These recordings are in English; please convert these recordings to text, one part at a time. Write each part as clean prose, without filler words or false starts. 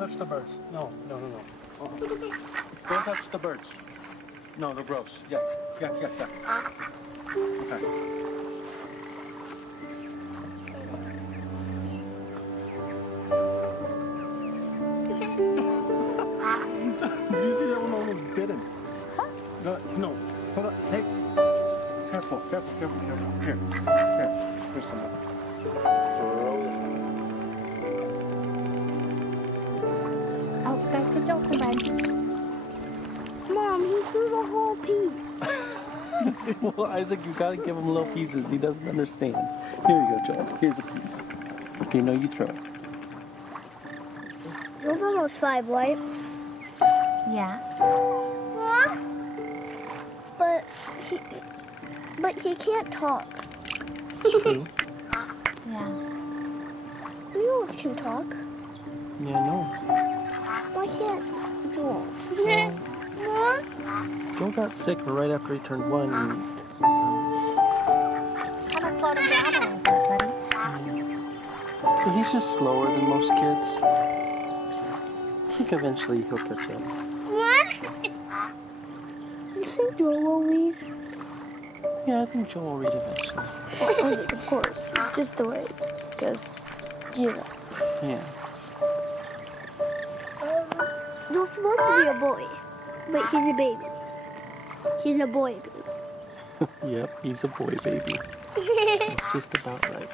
touch the birds. No. Don't touch the birds. No, they're gross. Yeah. Okay. Did you see that one almost bit him? Huh? No. Hold on. Hey. Careful. Here. Here's some. Oh, guys, good job, somebody. Mom, he threw the whole piece. Well, Isaac, you gotta give him little pieces. He doesn't understand. Here you go, Joel. Here's a piece. Okay, no, you throw it. Joel's almost 5, right? Yeah. But he can't talk. It's true. Yeah. We all can talk. Yeah, no. Why can't Joel? Joel got sick right after he turned 1. Kind of slowed him down a little bit, buddy. So he's just slower than most kids. I think eventually he'll catch up. You think Joel will read? Yeah, I think Joel will read eventually. Oh, of course. It's just the way. Because, Yeah. You're supposed to be a boy, but he's a baby. He's a boy baby. Yep, he's a boy baby. It's just about right.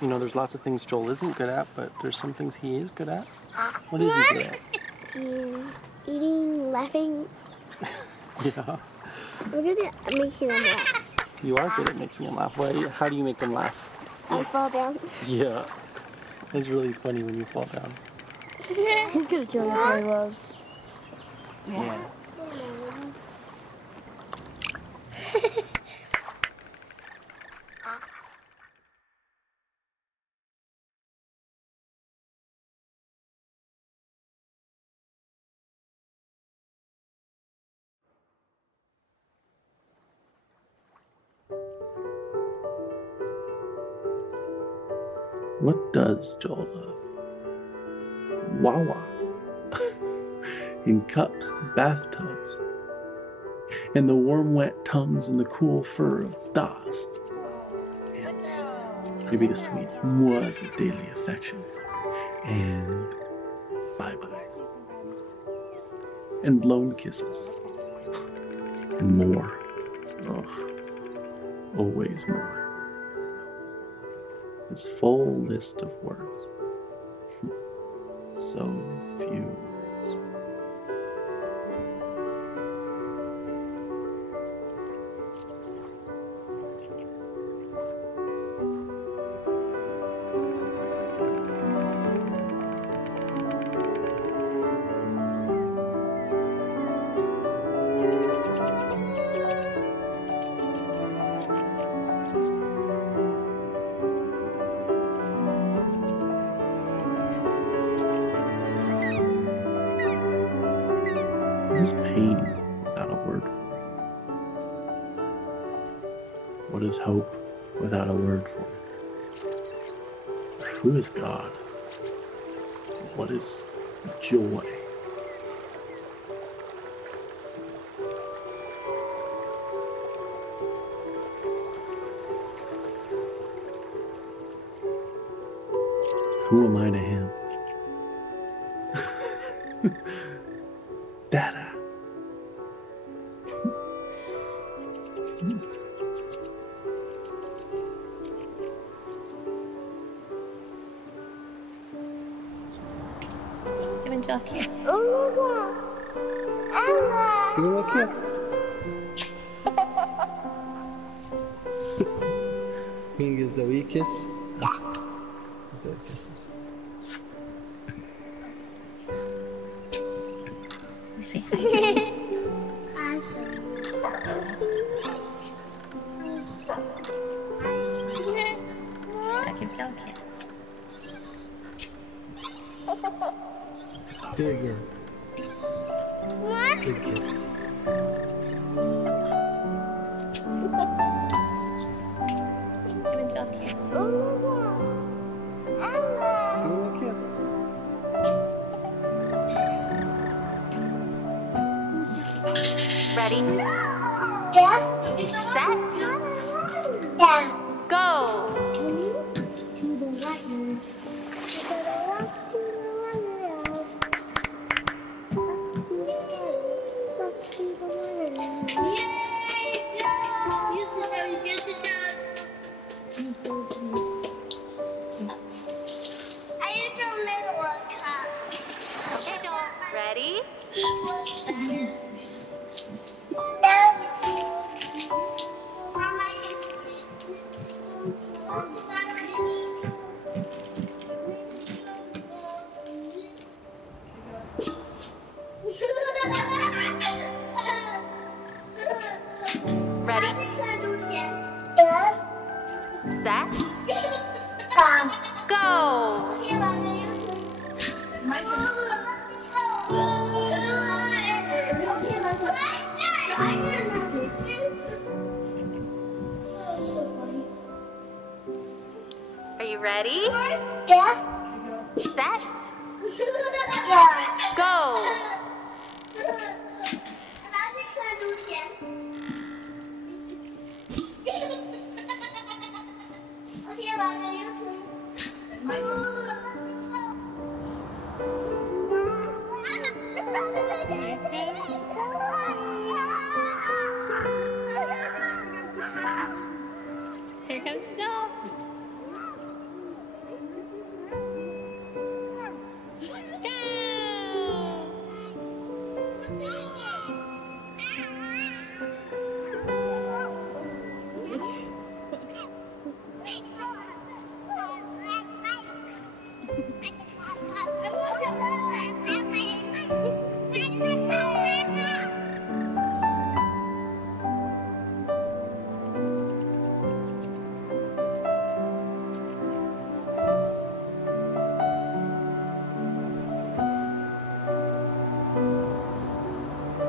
You know, there's lots of things Joel isn't good at, but there's some things he is good at. What is he good at? He's eating, laughing. Yeah. We're good at making him laugh. You are good at making him laugh. How do you make him laugh? I fall down. Yeah. It's really funny when you fall down. He's good at showing us what he loves. Yeah. What does Joel love? Wawa. In cups, bathtubs, and the warm, wet tongues and the cool fur of Das. And maybe the sweet mois of daily affection. And bye-byes. And blown kisses. And more. Oh, always more. This full list of words. So few words. What is pain without a word for it? What is hope without a word for it? Who is God? What is joy? Who am I to him? Dada. Let's give Joel a kiss. Give him a kiss. Can you give Zoe a kiss? Zoe kisses. Say hi. Give Joel a kiss. Do it again. Good kiss. Let's give Joel a kiss. Give him a kiss. Set. Go. Okay, Joel. Ready? Ready? Set. Go. Are you ready? Set. Go. Here comes Joel.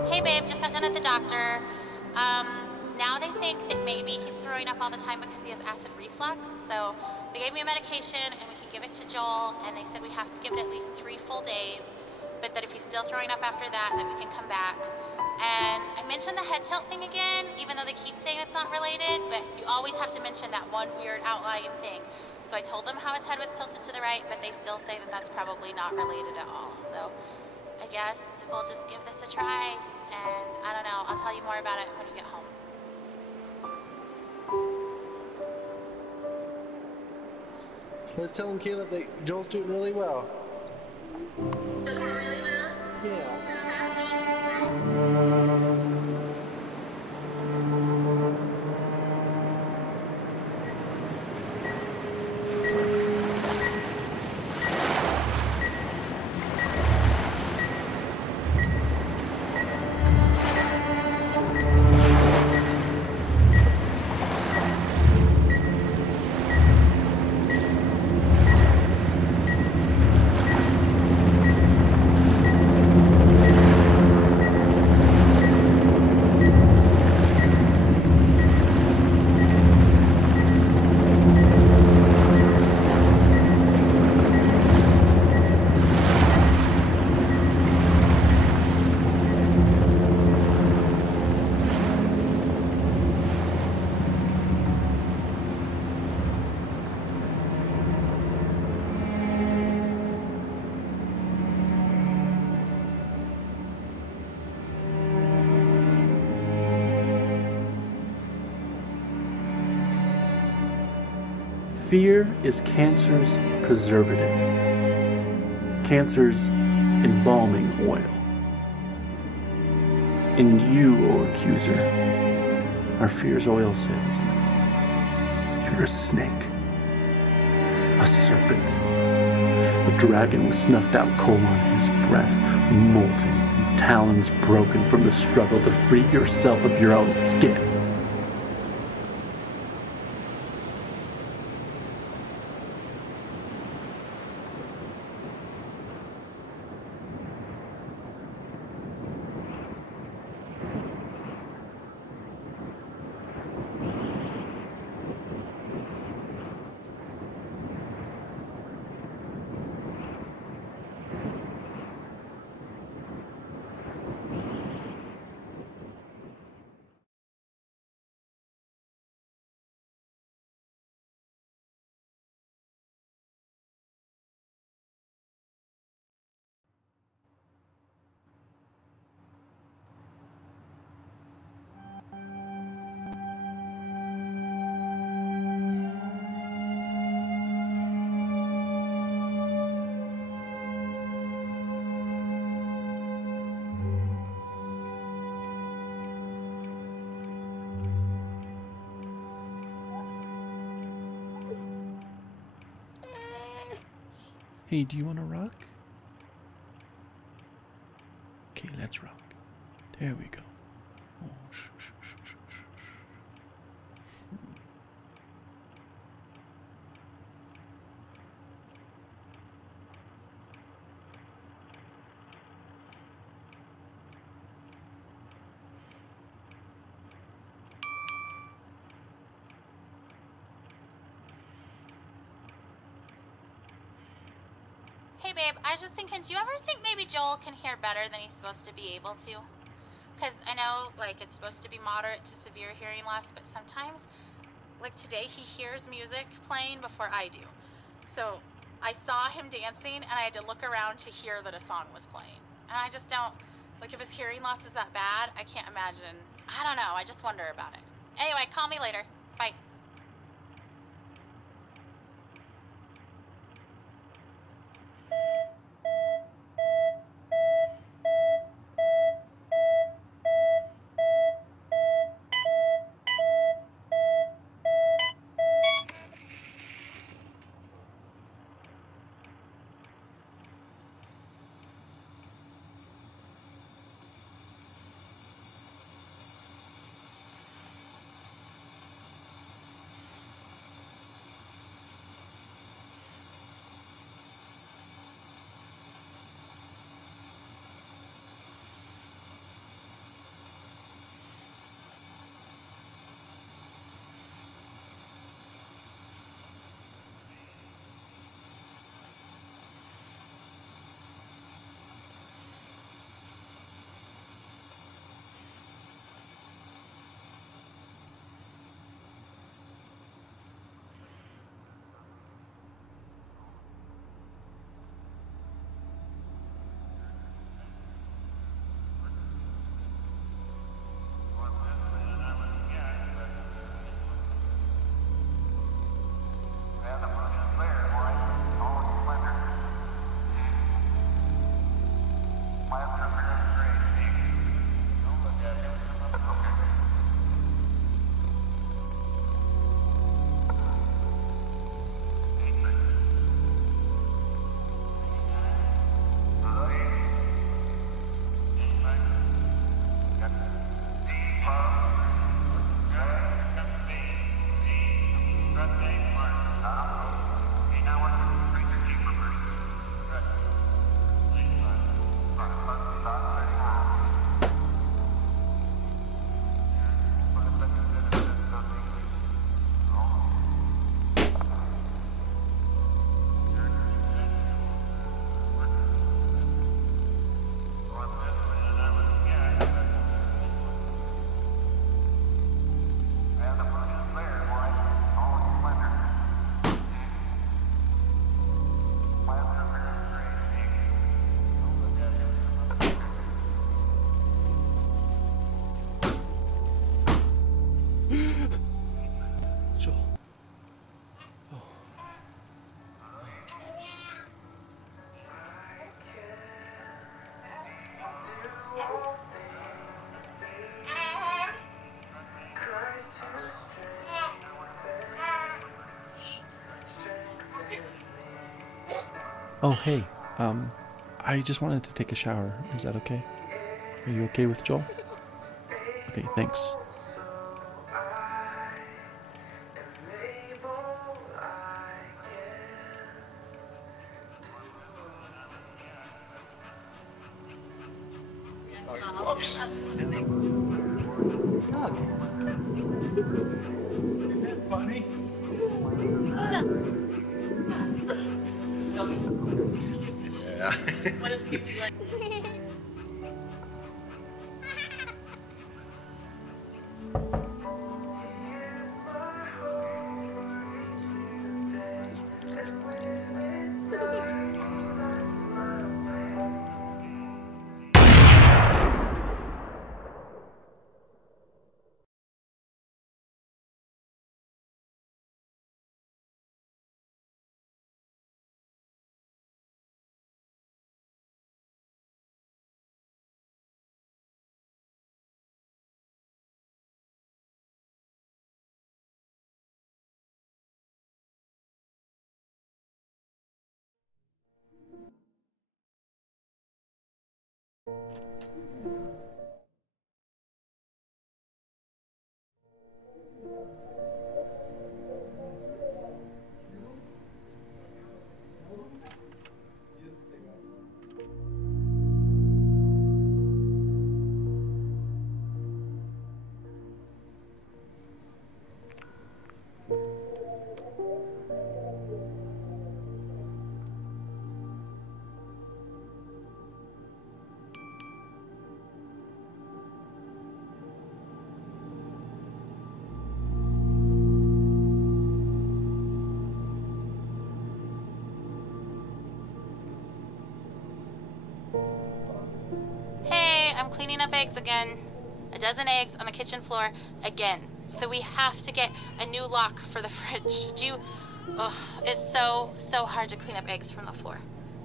Hey babe, just got done at the doctor. Now they think that maybe he's throwing up all the time because he has acid reflux. So they gave me a medication and we can give it to Joel, and they said we have to give it at least 3 full days, but that if he's still throwing up after that, then we can come back. And I mentioned the head tilt thing again, even though they keep saying it's not related, but you always have to mention that one weird outlying thing. So I told them how his head was tilted to the right, but they still say that that's probably not related at all. So I guess we'll just give this a try, and I don't know, I'll tell you more about it when you get home. Let's tell him, Caleb, that Joel's doing really well. Yeah. Fear is cancer's preservative, cancer's embalming oil. And you, O accuser, are fear's oil salesman. You're a snake, a serpent, a dragon with snuffed out coal on his breath, molting, and talons broken from the struggle to free yourself of your own skin. Hey, do you want to rock? Okay, let's rock. There we go. Oh, shh, shh, shh, shh, shh, shh. Hey babe, I was just thinking, do you ever think maybe Joel can hear better than he's supposed to be able to? Because I know, like, it's supposed to be moderate to severe hearing loss, but sometimes, like today, he hears music playing before I do. So I saw him dancing, and I had to look around to hear that a song was playing. And I just don't, like, if his hearing loss is that bad, I can't imagine. I don't know, I just wonder about it. Anyway, call me later. Bye. Oh, hey. I just wanted to take a shower. Is that okay? Are you okay with Joel? Okay, thanks. Whoops. Dog. Isn't that funny? Yeah. What if it's like I'm cleaning up eggs again. A dozen eggs on the kitchen floor again. So we have to get a new lock for the fridge. It's so hard to clean up eggs from the floor.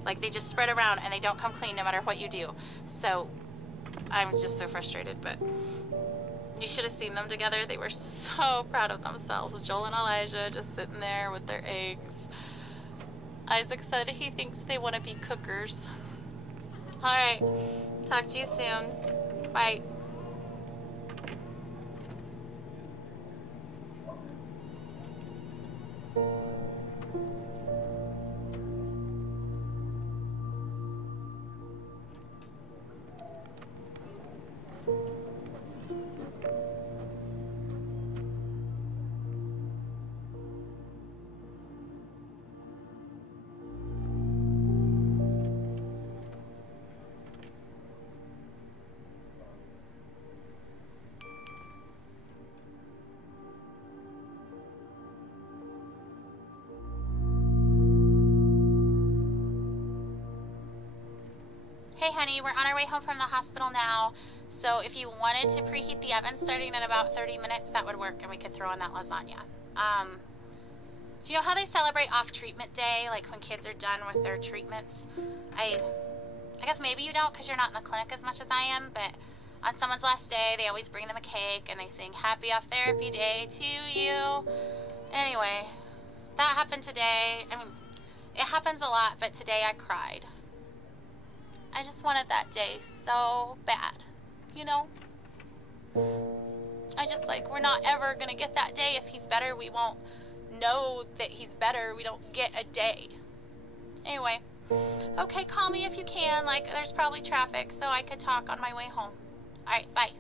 Like, they just spread around and they don't come clean no matter what you do. So I was just so frustrated, but you should have seen them together. They were so proud of themselves. Joel and Elijah just sitting there with their eggs. Isaac said he thinks they want to be cookers. All right, talk to you soon. Bye. Hey honey, we're on our way home from the hospital now. So if you wanted to preheat the oven starting in about 30 minutes, that would work and we could throw on that lasagna. Do you know how they celebrate off treatment day, like when kids are done with their treatments? I guess maybe you don't because you're not in the clinic as much as I am, but on someone's last day, they always bring them a cake and they sing happy off therapy day to you. Anyway, that happened today. I mean, it happens a lot, but today I cried. I just wanted that day so bad, you know? I just we're not ever gonna get that day. If he's better, we won't know that he's better. We don't get a day. Anyway, okay, call me if you can. There's probably traffic, so I could talk on my way home. All right, bye.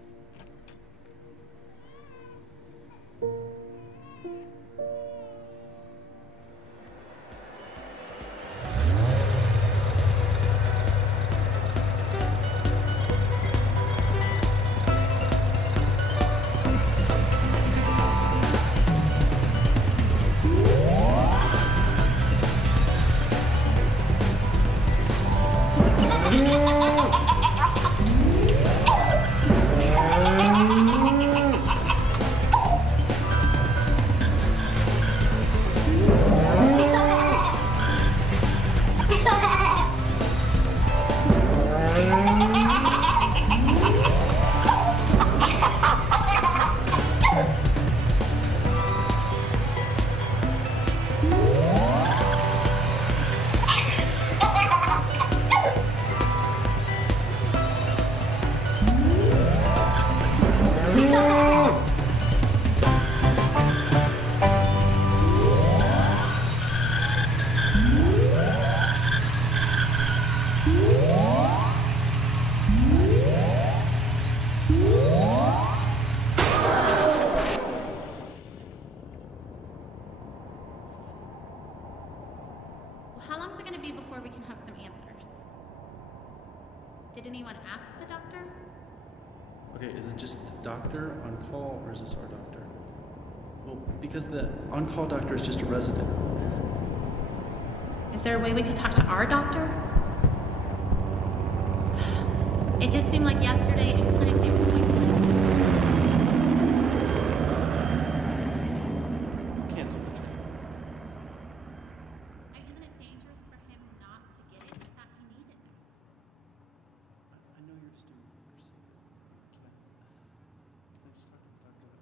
How long is it going to be before we can have some answers? Did anyone ask the doctor? Okay, is it just the doctor on call, or is this our doctor? Well, because the on-call doctor is just a resident. Is there a way we could talk to our doctor? It just seemed like yesterday in clinic they were going Who canceled the trip? Isn't it dangerous for him not to get it? I thought he needed it. I know you're just doing it for your sake. Can I just talk to the doctor?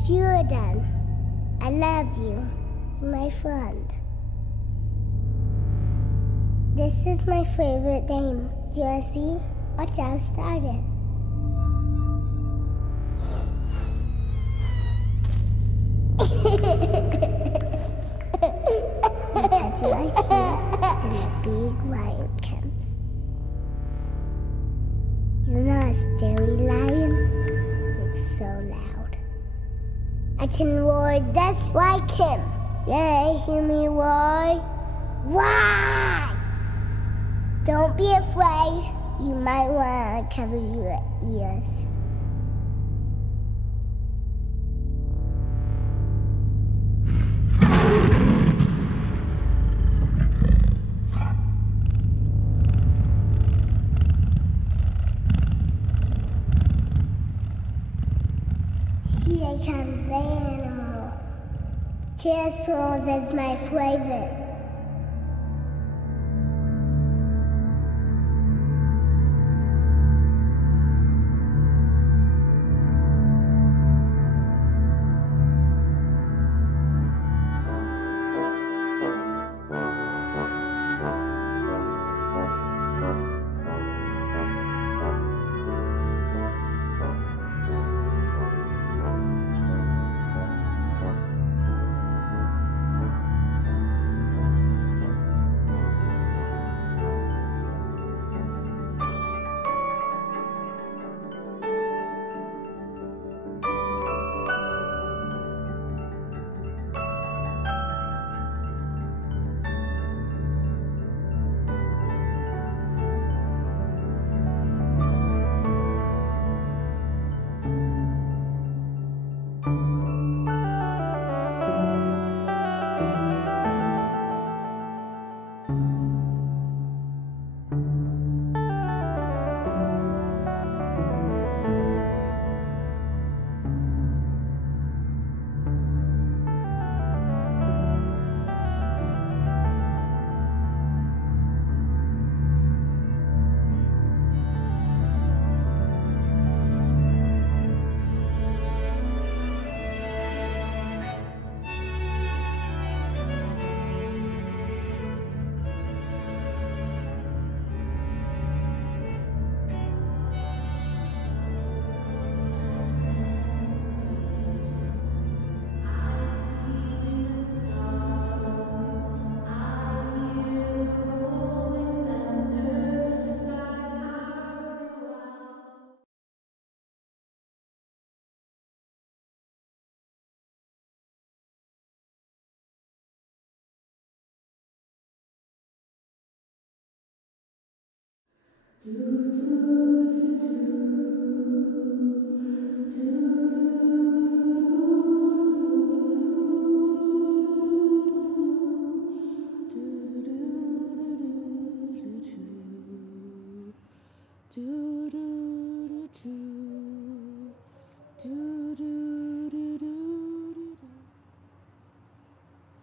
it's you again. I love you, my friend. This is my favorite game. Do you want to see? Watch how it started. You touch it right here, and the big lion comes. You're not a scary lion. It's so loud. I can roar just like him. Yeah, hear me roar? Why? Don't be afraid. You might want to cover your ears. Here comes the animals. Pterosaurs is my favorite.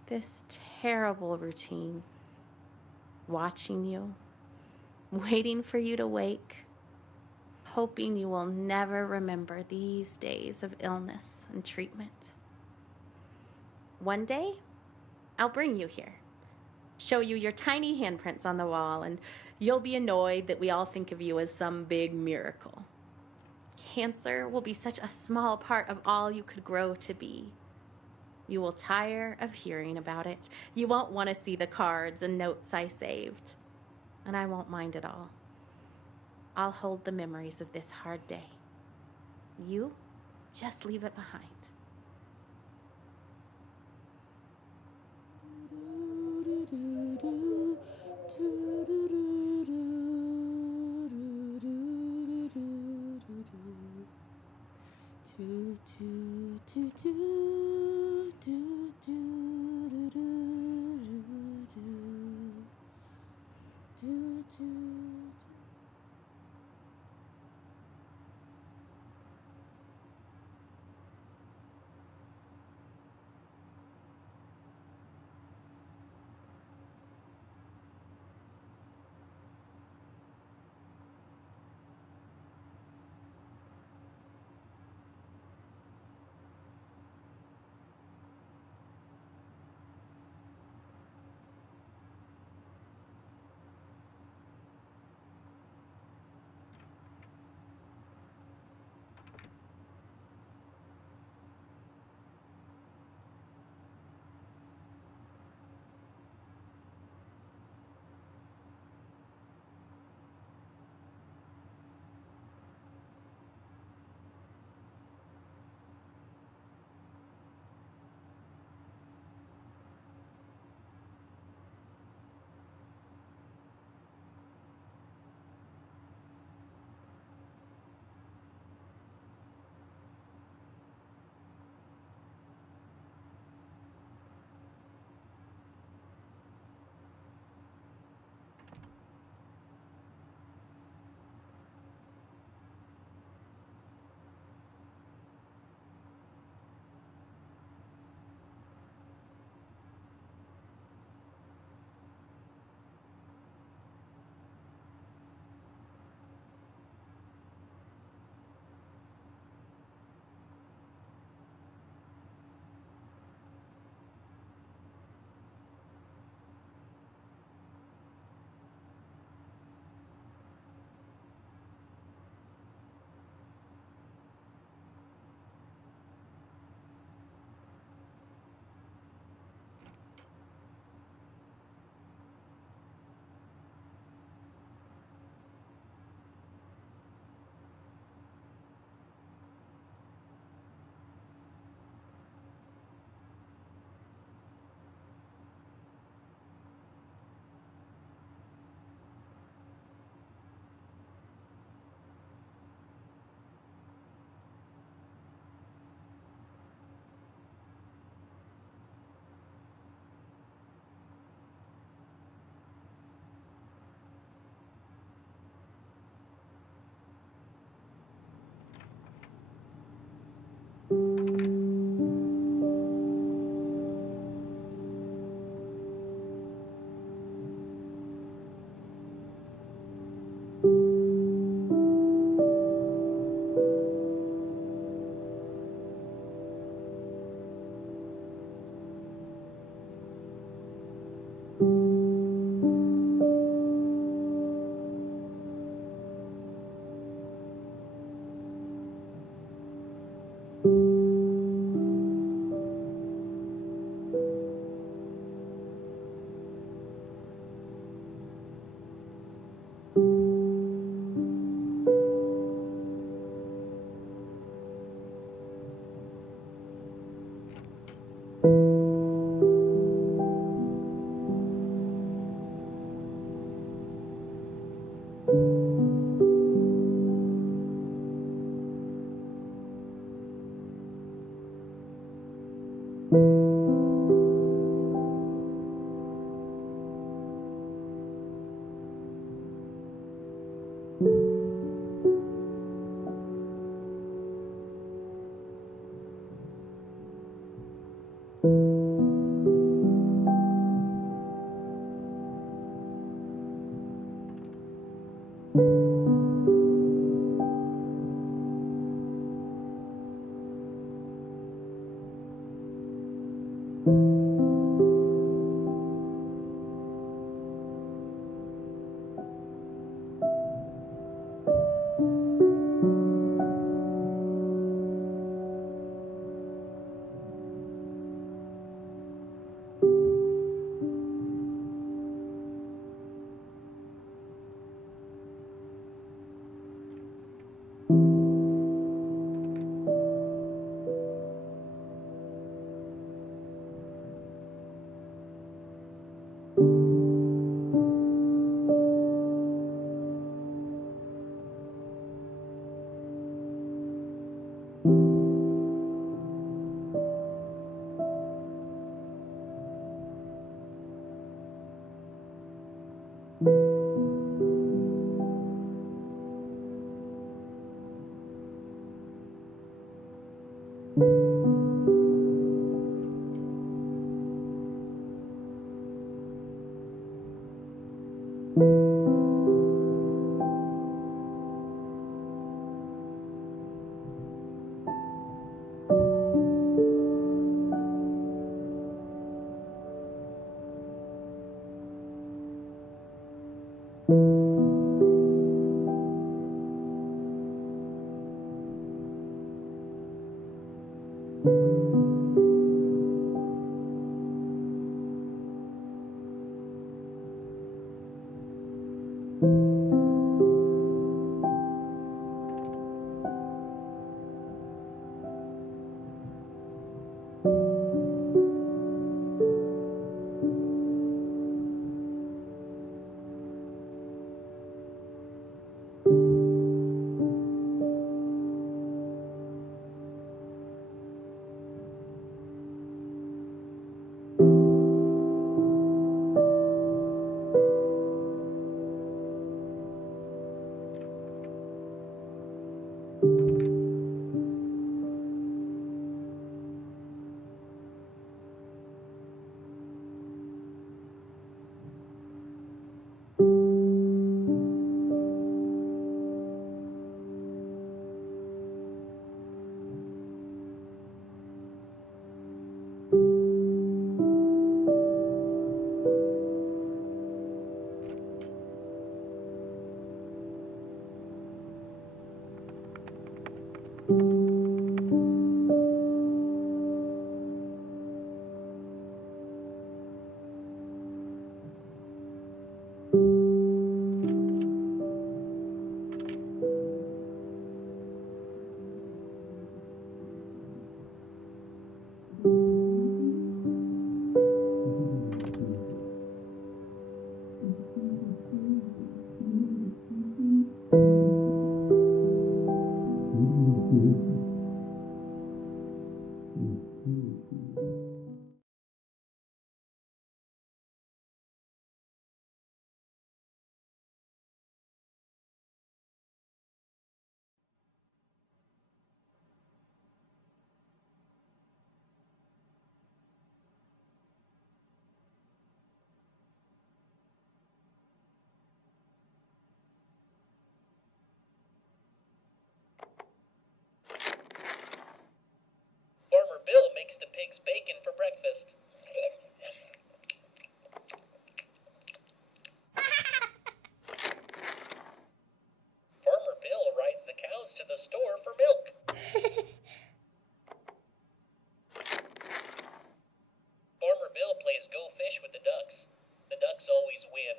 This terrible routine, watching you, waiting for you to wake, hoping you will never remember these days of illness and treatment. One day, I'll bring you here, show you your tiny handprints on the wall, and you'll be annoyed that we all think of you as some big miracle. Cancer will be such a small part of all you could grow to be. You will tire of hearing about it. You won't want to see the cards and notes I saved. And I won't mind at all. I'll hold the memories of this hard day. You just leave it behind. Farmer Bill makes the pig's bacon for breakfast. Farmer Bill rides the cows to the store for milk. Farmer Bill plays Go Fish with the ducks. The ducks always win.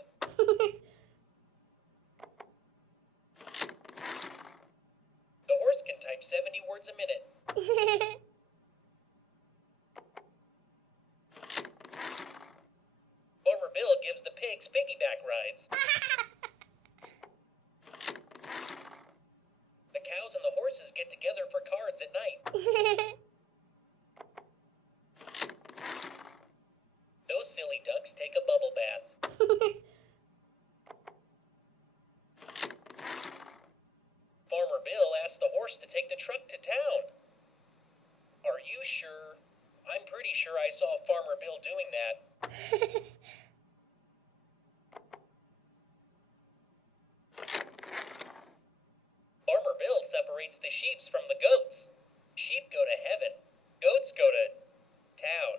The horse can type 70 words a minute. Farmer Bill gives the pigs piggyback rides. The cows and the horses get together for cards at night. Those silly ducks take a bubble bath. Farmer Bill asks the horse to take the truck to town. Are you sure? I'm pretty sure I saw Farmer Bill doing that. Farmer Bill separates the sheep from the goats. Sheep go to heaven. Goats go to town.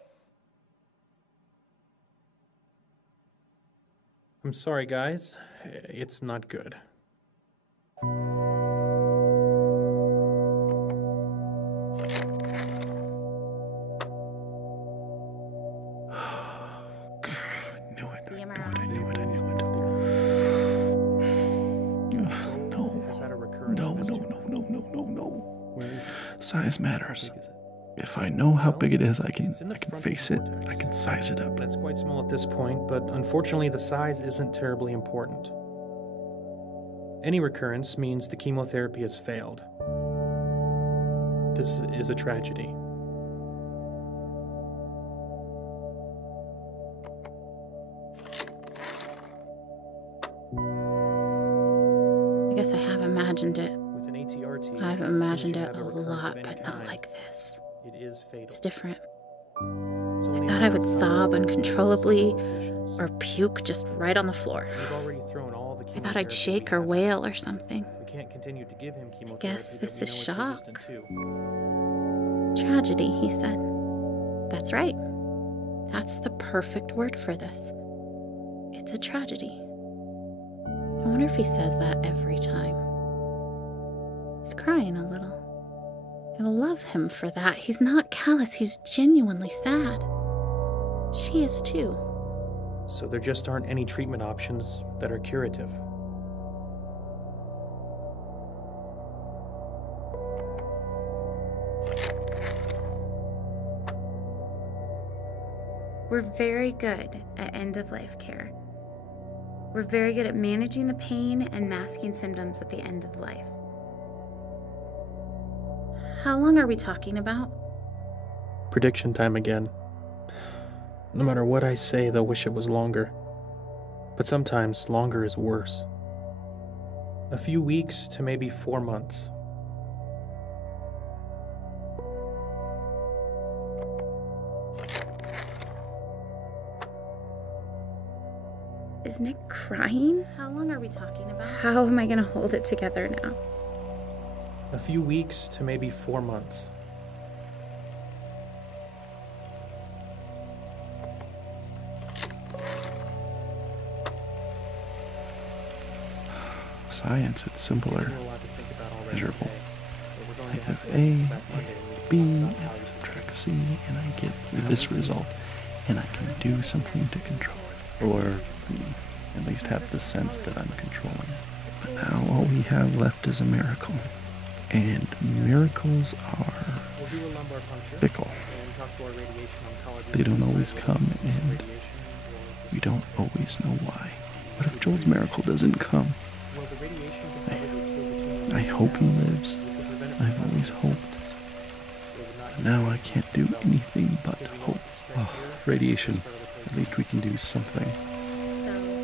I'm sorry, guys. It's not good. Size matters. If I know how big it is, I can face it. I can size it up. It's quite small at this point, but unfortunately the size isn't terribly important. Any recurrence means the chemotherapy has failed. This is a tragedy. I guess I have imagined it. With an ATRT, I've imagined it a lot, but not like this. It is fatal. It's different. I thought I would sob uncontrollably or puke just right on the floor. I thought I'd shake or wail or something. We can't continue to give him chemotherapy. I guess this is shock. To. Tragedy, he said. That's right. That's the perfect word for this. It's a tragedy. I wonder if he says that every time. He's crying a little. I love him for that. He's not callous. He's genuinely sad. She is too. So there just aren't any treatment options that are curative. We're very good at end-of-life care. We're very good at managing the pain and masking symptoms at the end of life. How long are we talking about? Prediction time again. No matter what I say, they'll wish it was longer. But sometimes longer is worse. A few weeks to maybe 4 months. Is Nick crying? How long are we talking about? How am I going to hold it together now? A few weeks to maybe 4 months. Science, it's simpler. Measurable. I have A, B, and I subtract C, and I get this result, and I can do something to control it. Or at least have the sense that I'm controlling it. But now all we have left is a miracle. And miracles are fickle. They don't always come, and we don't always know why. What if Joel's miracle doesn't come? I hope he lives. I've always always hoped. But now I can't do anything but hope. Oh, radiation. At least we can do something.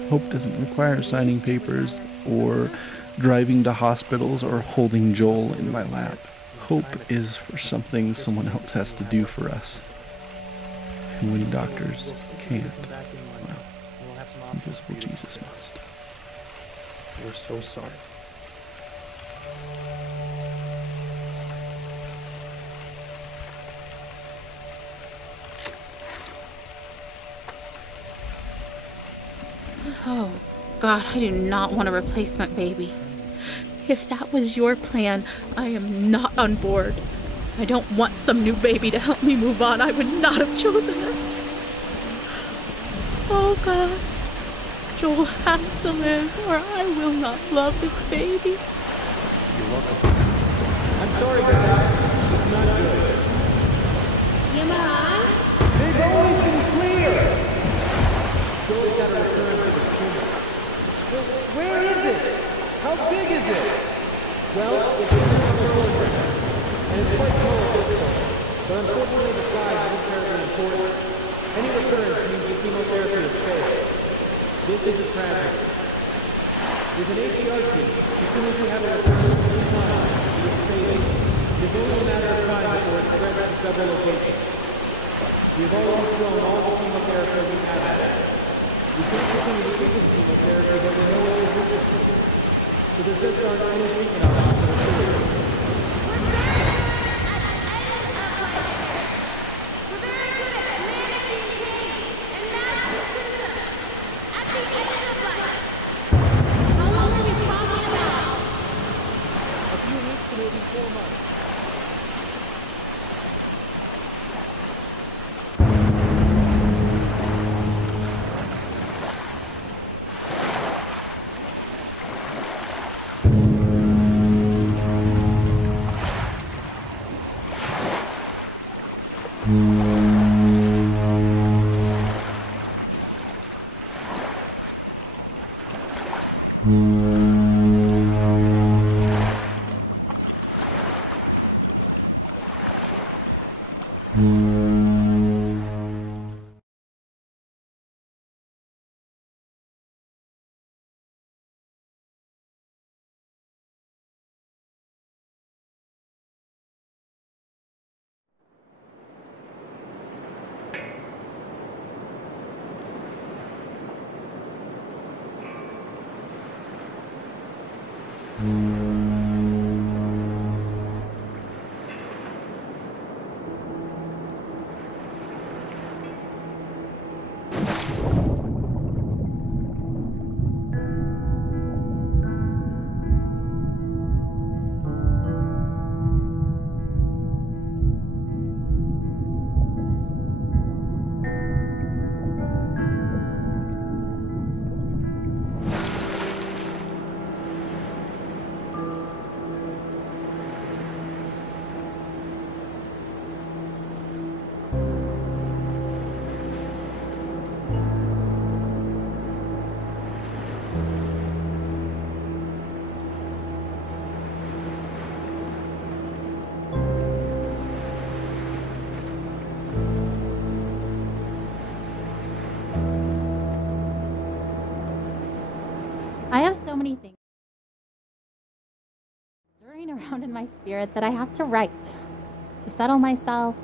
Hope doesn't require signing papers or driving to hospitals or holding Joel in my lap. Hope is for something someone else has to do for us. And when doctors can't, well, invisible Jesus must. We're so sorry. Oh, God, I do not want a replacement baby. If that was your plan, I am not on board. I don't want some new baby to help me move on. I would not have chosen it. Oh, God. Joel has to live, or I will not love this baby. You're welcome. I'm sorry, guys. It's not good. They've always been clear. Joel's got a recurrence of a tumor. Where is it? How big is it? Well, it's a neuroprogram, and it's quite small at this point. But unfortunately, the size isn't terribly important. Any recurrence means the chemotherapy has failed. This is a tragedy. With an HERT, as soon as you have a recurrence in time, it's fading. It's only a matter of time before it spreads to several locations. We've already thrown all the chemotherapy we have at it. We can't continue to give them chemotherapy that we know it's resistant to. So there just aren't any treatment options that are clear. We're very good at managing pain and masking symptoms at the end of life. How long are we talking about? A few weeks to maybe 4 months. I have so many things stirring around in my spirit that I have to write to settle myself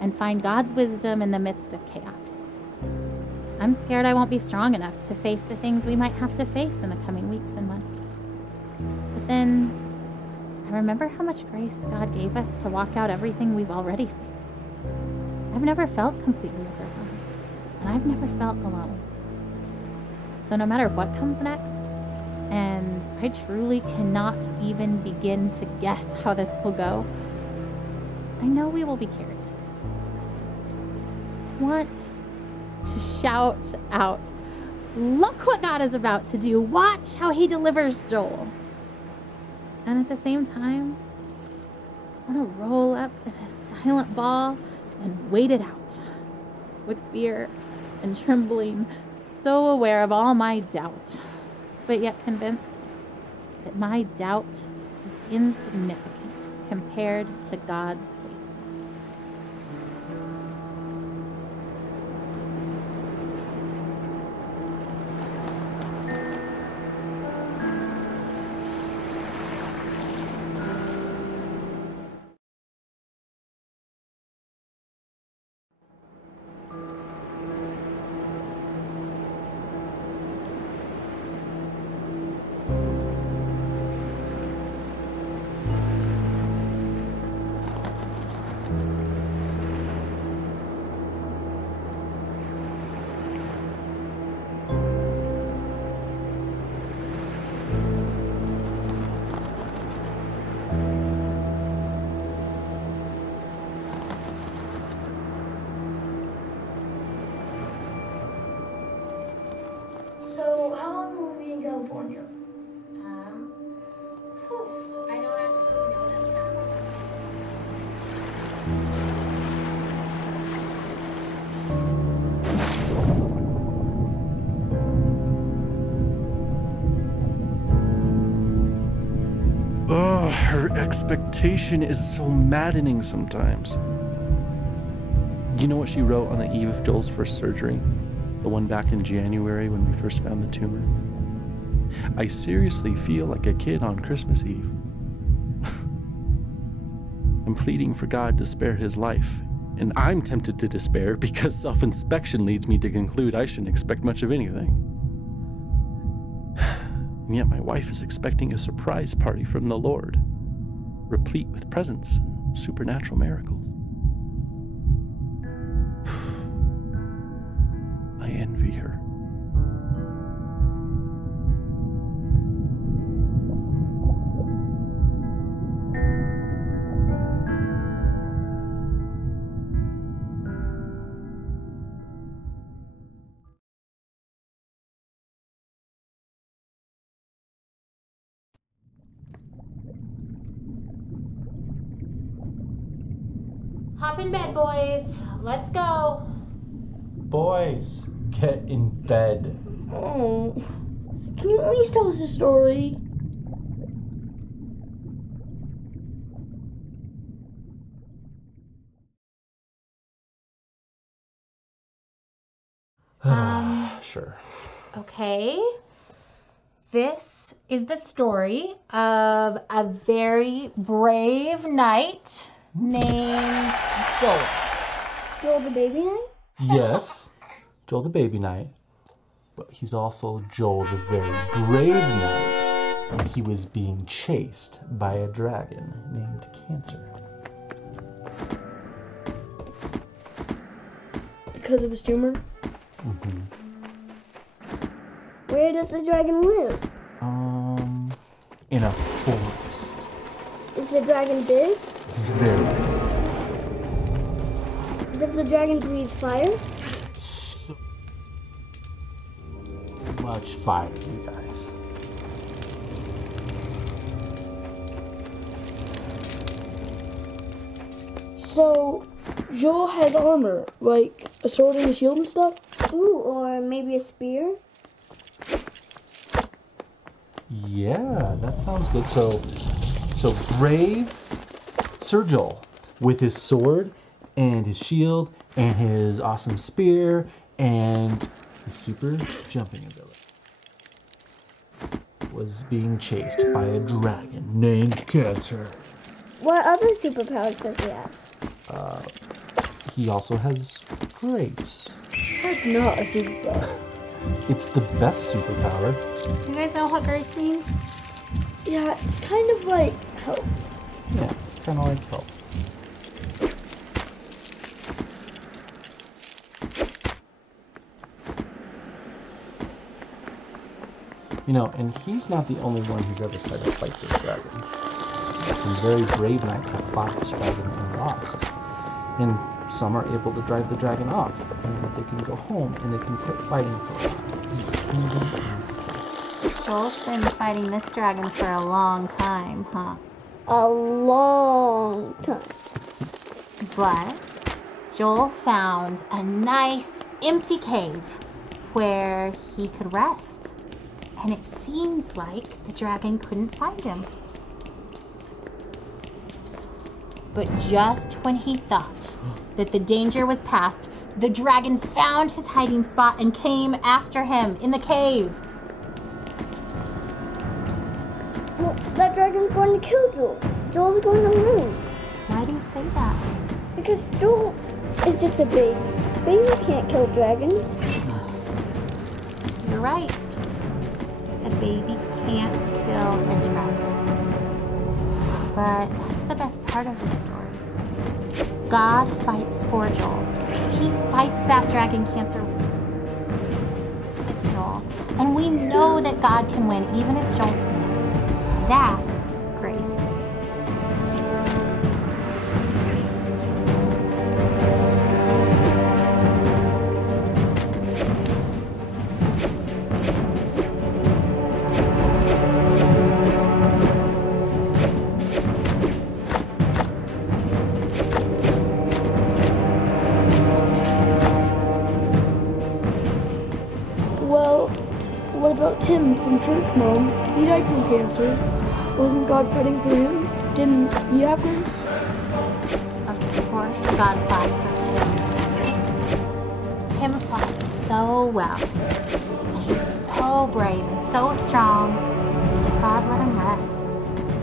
and find God's wisdom in the midst of chaos. I'm scared I won't be strong enough to face the things we might have to face in the coming weeks and months. But then I remember how much grace God gave us to walk out everything we've already faced. I've never felt completely overwhelmed, and I've never felt alone. So no matter what comes next, and I truly cannot even begin to guess how this will go, I know we will be carried. I want to shout out, look what God is about to do. Watch how he delivers Joel. And at the same time, I want to roll up in a silent ball and wait it out with fear and trembling, so aware of all my doubt, but yet convinced that my doubt is insignificant compared to God's faithfulness. So, how long will we be in California? I don't actually know that yet. Oh, her expectation is so maddening sometimes. You know what she wrote on the eve of Joel's first surgery? The one back in January when we first found the tumor. I seriously feel like a kid on Christmas Eve. I'm pleading for God to spare his life, and I'm tempted to despair because self-inspection leads me to conclude I shouldn't expect much of anything. And yet my wife is expecting a surprise party from the Lord, replete with presents and supernatural miracles. I envy her. Hop in bed, boys. Let's go. Boys, get in bed. Oh, can you at least tell us a story? Sure. Okay. This is the story of a very brave knight named Joel. Joel the baby knight? Yes, Joel the baby knight, but he's also Joel the very brave knight, and he was being chased by a dragon named Cancer. Because of his tumor? Mm-hmm. Where does the dragon live? In a forest. Is the dragon big? Very big. Does the dragon breathe fire? So much fire, you guys. So, Joel has armor, like a sword and a shield and stuff? Ooh, or maybe a spear? Yeah, that sounds good. So brave Sir Joel with his sword and his shield and his awesome spear and his super jumping ability was being chased by a dragon named Cancer. What other superpowers does he have? He also has grace. That's not a superpower. It's the best superpower. Do you guys know what grace means? Yeah, it's kind of like help. Yeah, it's kind of like help. You know, and he's not the only one who's ever tried to fight this dragon. Some very brave knights have fought this dragon and lost. And some are able to drive the dragon off, and they can go home and they can quit fighting for a while. Joel's been fighting this dragon for a long time, huh? A long time. But Joel found a nice empty cave where he could rest. And it seemed like the dragon couldn't find him. But just when he thought that the danger was past, the dragon found his hiding spot and came after him in the cave. Well, that dragon's going to kill Joel. Joel's going to lose. Why do you say that? Because Joel is just a baby. Babies can't kill dragons. You're right. A baby can't kill a dragon. But that's the best part of the story. God fights for Joel. So he fights that dragon cancer with Joel. And we know that God can win even if Joel can't. That's grace. Well, what about Tim from Church Mom? He died from cancer. Wasn't God fighting for him? Didn't he have grace? Of course God fought for Tim. Tim fought so well. And he was so brave and so strong. God let him rest.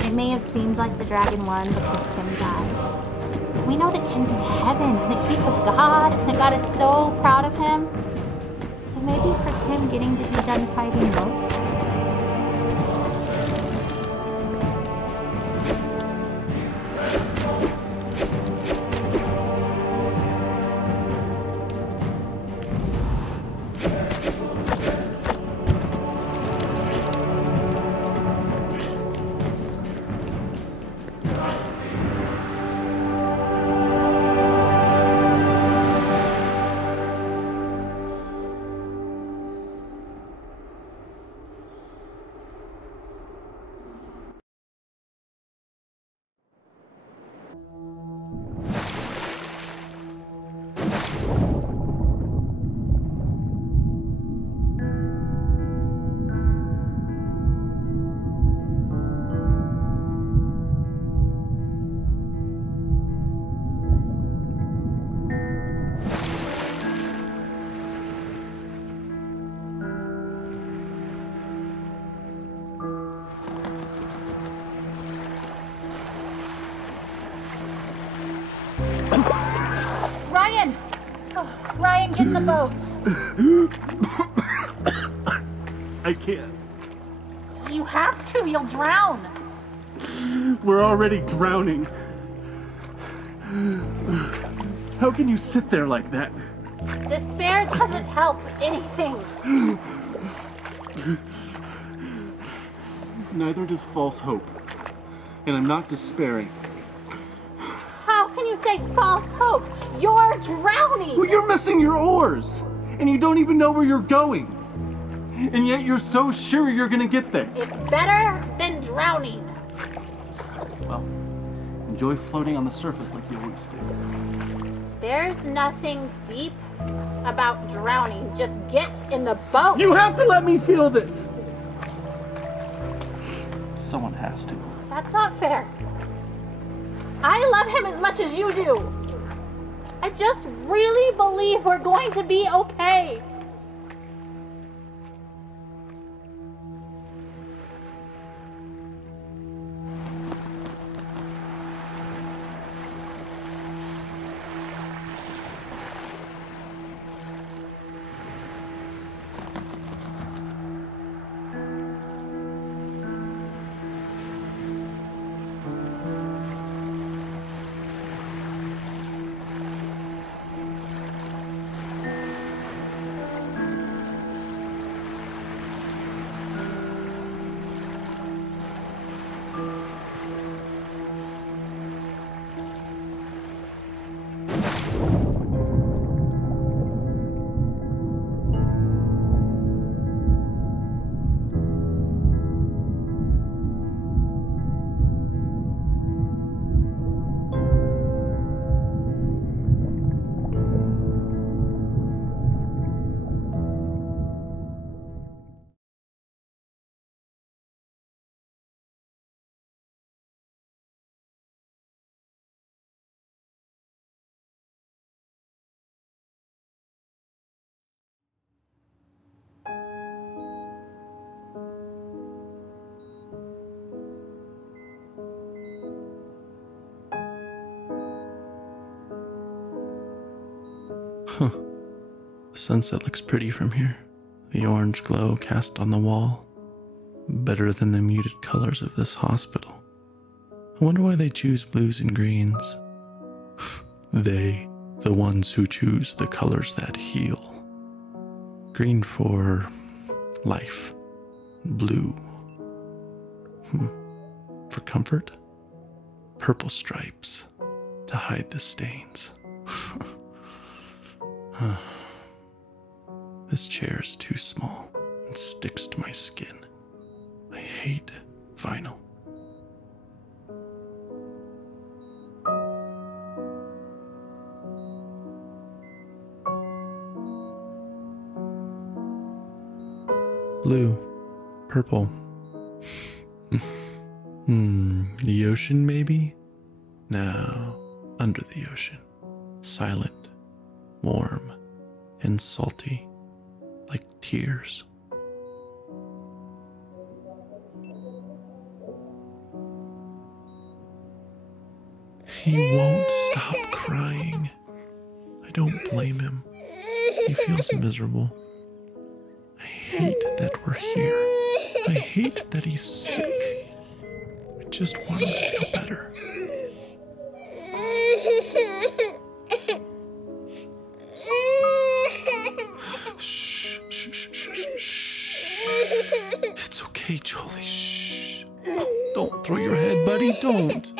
It may have seemed like the dragon won because Tim died. We know that Tim's in heaven and that he's with God and that God is so proud of him. So maybe for Tim getting to be done fighting those guys. Ryan! Oh, Ryan, get in the boat. I can't. You have to, you'll drown. We're already drowning. How can you sit there like that? Despair doesn't help anything. Neither does false hope. And I'm not despairing. How can you say false hope? You're drowning. Well, you're missing your oars. And you don't even know where you're going. And yet you're so sure you're gonna get there. It's better than drowning. Well, enjoy floating on the surface like you always do. There's nothing deep about drowning. Just get in the boat. You have to let me feel this. Someone has to. That's not fair. I love him as much as you do. I just really believe we're going to be okay. Huh. The sunset looks pretty from here. The orange glow cast on the wall. Better than the muted colors of this hospital. I wonder why they choose blues and greens. They, the ones who choose the colors that heal. Green for life. Blue. For comfort. Purple stripes to hide the stains. This chair is too small and sticks to my skin. I hate vinyl. Blue, purple. The ocean, maybe? No, under the ocean. Silent, warm, and salty, like tears. He won't stop crying. I don't blame him. He feels miserable. I hate that we're here. I hate that he's sick. I just want him to feel better. Shh, shh, shh, shh, shh. It's okay, Jolie. Shh. Oh, don't throw your head, buddy. Don't.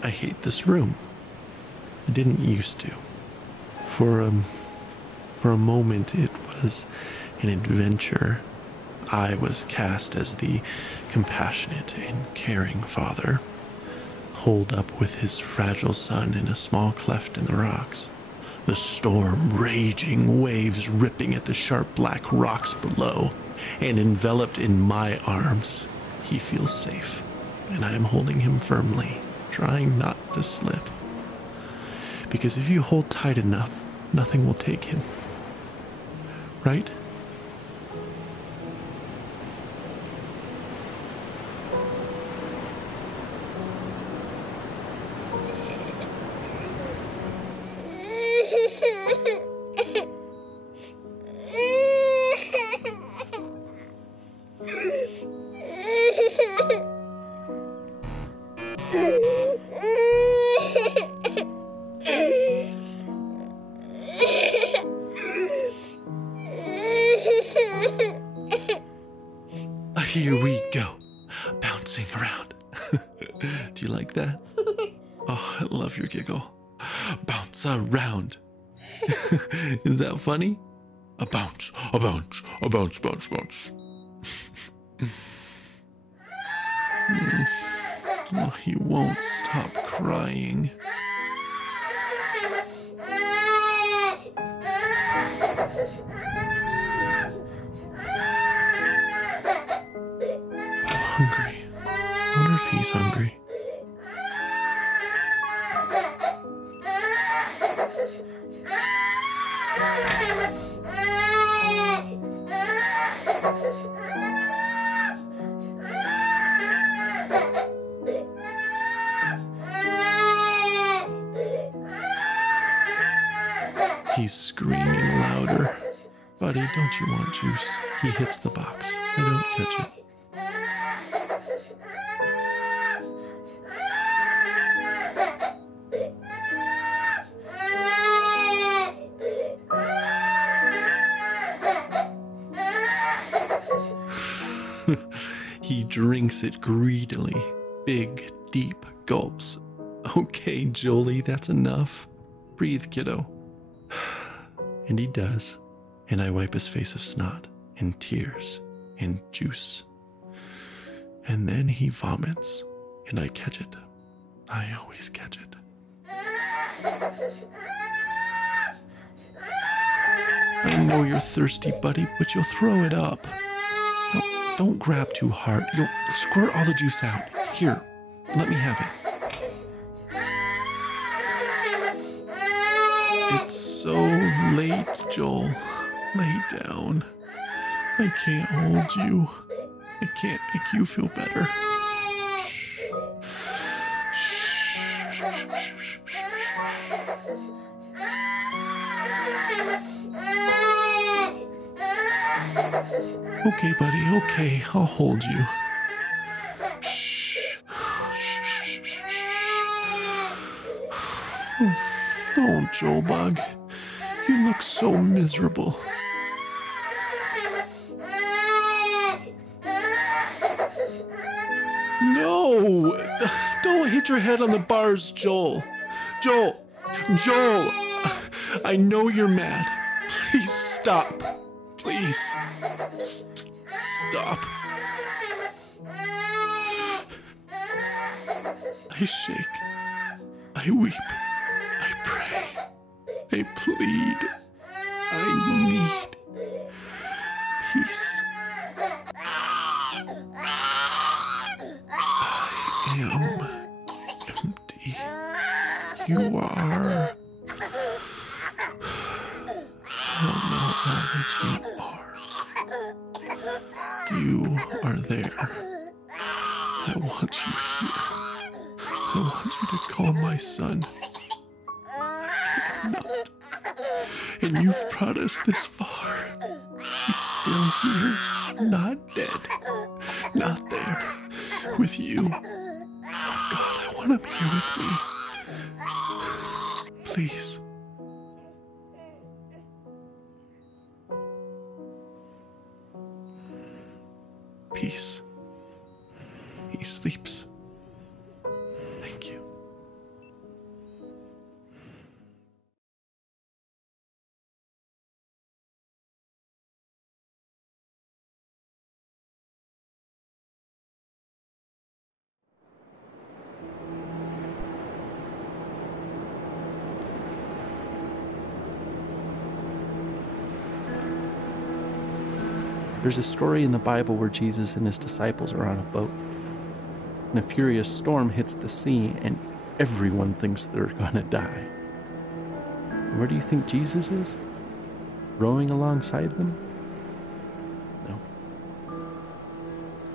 I hate this room. I didn't used to. For a moment it was an adventure. I was cast as the compassionate and caring father, holed up with his fragile son in a small cleft in the rocks. The storm raging, waves ripping at the sharp black rocks below, and enveloped in my arms, he feels safe, and I am holding him firmly, trying not to slip. Because if you hold tight enough, nothing will take him. Right? Here we go, bouncing around. Do you like that? Oh, I love your giggle. Bounce around. Is that funny? A bounce, a bounce, a bounce, bounce, bounce. Oh, he won't stop crying. I'm hungry. I wonder if he's hungry. He's screaming louder. Buddy, don't you want juice? He hits the box. I don't catch it. He drinks it greedily. Big, deep gulps. Okay, Jolie, that's enough. Breathe, kiddo. And he does. And I wipe his face of snot and tears and juice. And then he vomits, and I catch it. I always catch it. I know you're thirsty, buddy, but you'll throw it up. No, don't grab too hard. You'll squirt all the juice out. Here, let me have it. It's so late, Joel. Lay down. I can't hold you. I can't make you feel better. Shh. Okay, buddy, okay, I'll hold you. Shh. Oh, Joel Bug, you look so miserable. No! Don't hit your head on the bars, Joel. Joel! I know you're mad. Please stop. Please. Stop. I shake. I weep. I pray. I plead. I need peace. I am empty. You are. I don't know all that you are. You are there. I want you here. I want you to call my son. I cannot. And you've brought us this far. He's still here. Not dead. Not there. With you. Oh God, I want him here with me. Please. Peace. He sleeps. Thank you. There's a story in the Bible where Jesus and his disciples are on a boat, and a furious storm hits the sea, and everyone thinks they're gonna die. And where do you think Jesus is? Rowing alongside them? No.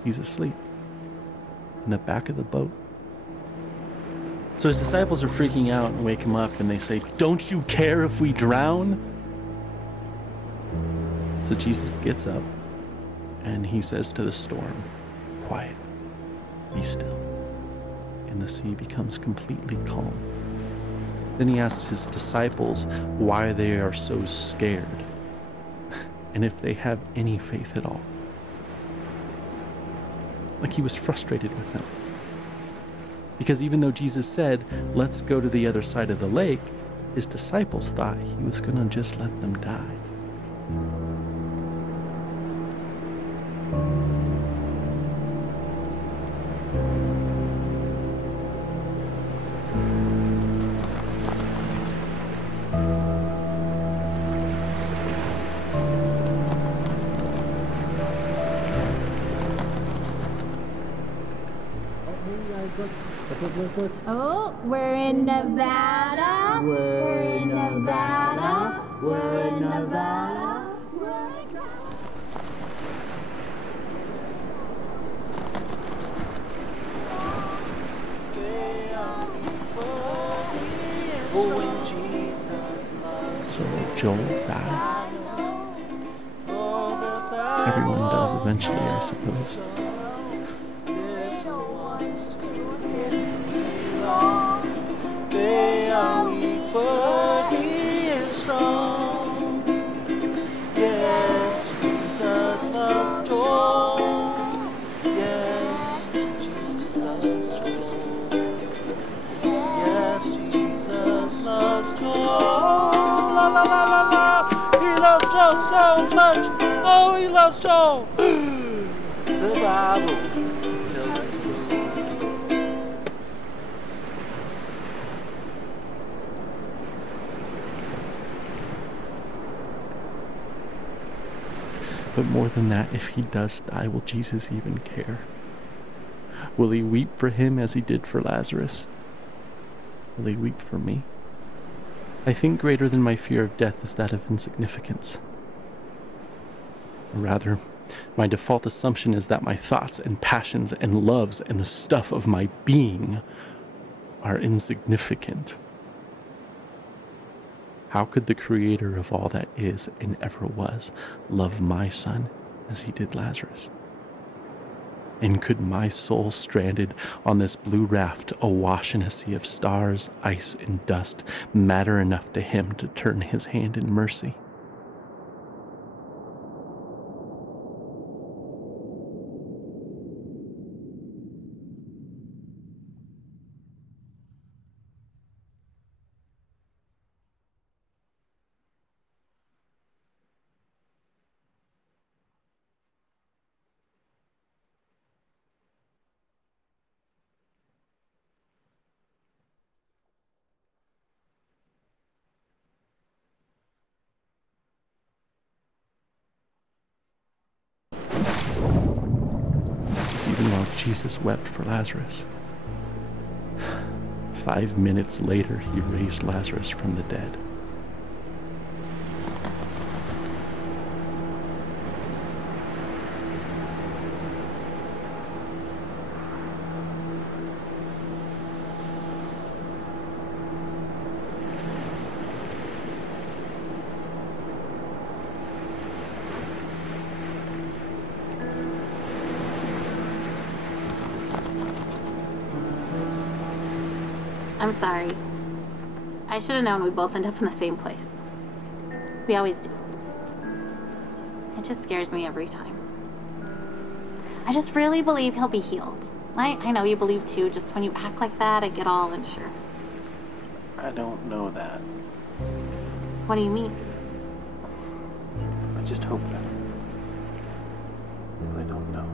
He's asleep in the back of the boat. So his disciples are freaking out and wake him up, and they say, "Don't you care if we drown?" So Jesus gets up and he says to the storm, "Quiet, be still." And the sea becomes completely calm. Then he asks his disciples why they are so scared and if they have any faith at all. Like he was frustrated with them. Because even though Jesus said, "Let's go to the other side of the lake," his disciples thought he was going to just let them die. Oh, we're in Nevada. We're in Nevada. We're in Nevada. So Joel died. Everyone does eventually, I suppose. They are weak, but he is strong. Yes, Jesus loves Joel. Yes, Jesus loves Joel. Joel! The Bible tells us so. But more than that, if he does die, will Jesus even care? Will he weep for him as he did for Lazarus? Will he weep for me? I think greater than my fear of death is that of insignificance. Or rather, my default assumption is that my thoughts and passions and loves and the stuff of my being are insignificant. How could the creator of all that is and ever was love my son as he did Lazarus? And could my soul stranded on this blue raft awash in a sea of stars, ice, and dust matter enough to him to turn his hand in mercy? Even while Jesus wept for Lazarus. 5 minutes later, he raised Lazarus from the dead. I'm sorry. I should have known we'd both end up in the same place. We always do. It just scares me every time. I just really believe he'll be healed. I know you believe too, just when you act like that, I get all unsure. I don't know that. What do you mean? I just hope that. I don't know.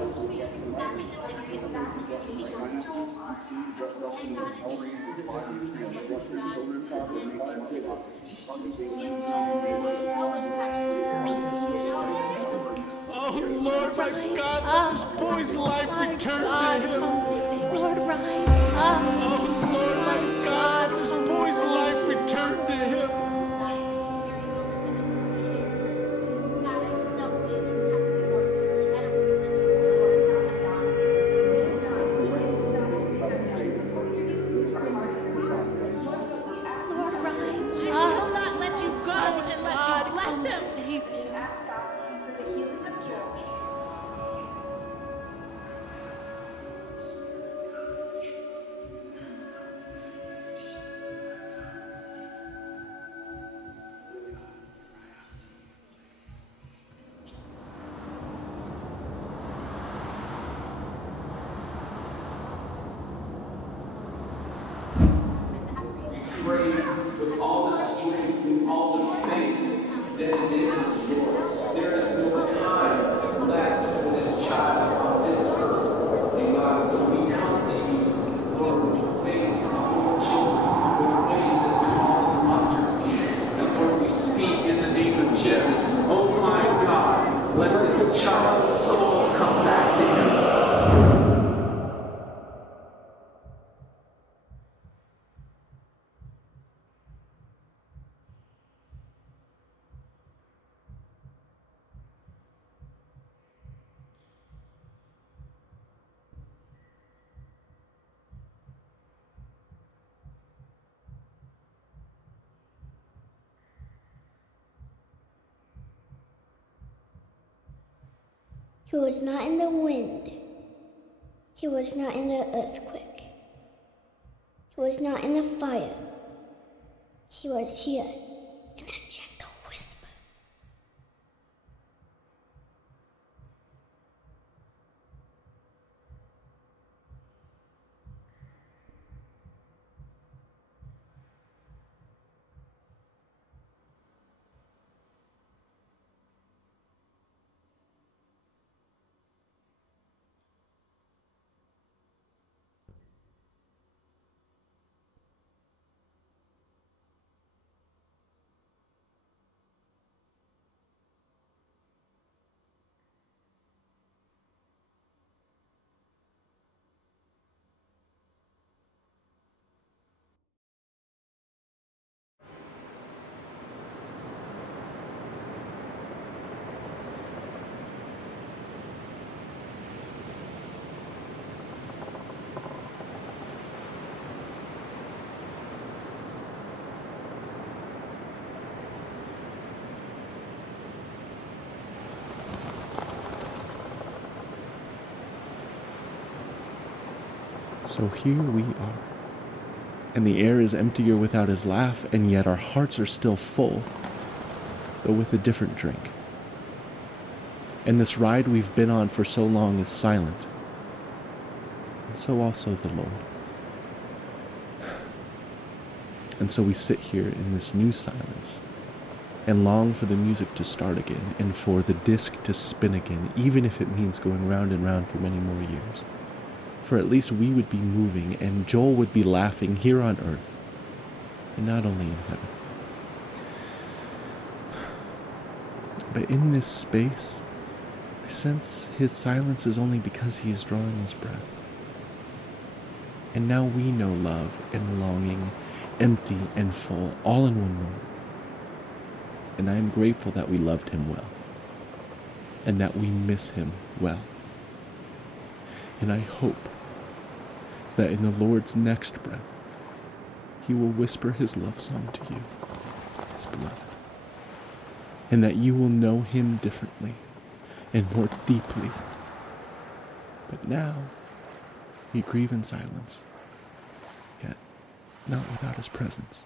Oh Lord, my God, let this boy's life return to him. Lord, rise up. Oh Lord, my God, let this boy's life return to him. Lord, rise up. He'll not let you go unless you bless him. Save him. Pray with all the strength, with all the faith that is in us, Lord. There is no time left for this child on this earth. And God, so we come to you, Lord, with faith in your children, with faith as small as a mustard seed. And Lord, we speak in the name of Jesus. Oh my God, let this child's soul come back to you. He was not in the wind. He was not in the earthquake. He was not in the fire. He was here in a gentle whisper. So here we are, and the air is emptier without his laugh, and yet our hearts are still full, though with a different drink. And this ride we've been on for so long is silent, and so also the Lord. And so we sit here in this new silence, and long for the music to start again, and for the disc to spin again, even if it means going round and round for many more years. For at least we would be moving, and Joel would be laughing here on earth, and not only in heaven. But in this space, I sense his silence is only because he is drawing his breath. And now we know love and longing, empty and full, all in one moment. And I am grateful that we loved him well, and that we miss him well. And I hope that in the Lord's next breath, he will whisper his love song to you, his beloved, and that you will know him differently and more deeply. But now, you grieve in silence, yet not without his presence.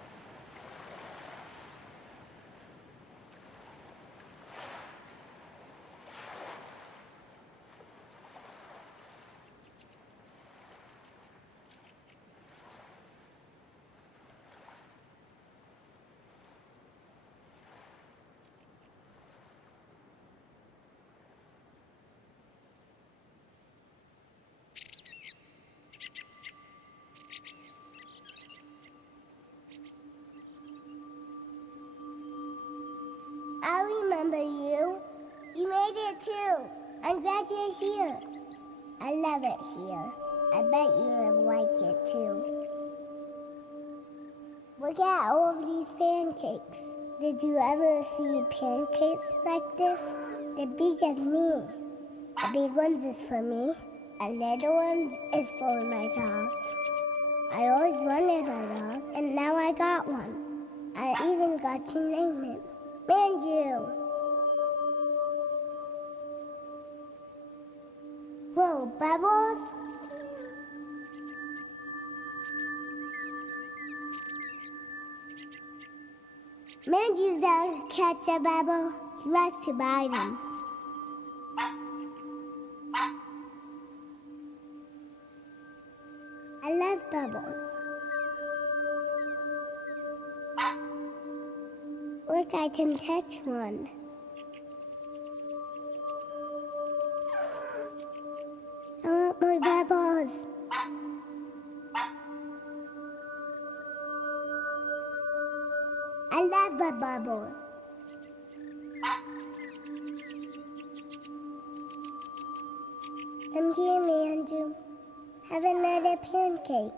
I'm glad you're here. I love it here. I bet you like it too. Look at all of these pancakes. Did you ever see pancakes like this? The big as me. The big ones is for me. The little ones is for my dog. I always wanted a dog, and now I got one. I even got to name it. Manju. Whoa, Bubbles? Manju's down to catch a bubble. He likes to bite him. I love bubbles. Look, I can catch one. I want more bubbles. I love the bubbles. Come here, Manju. Have another pancake.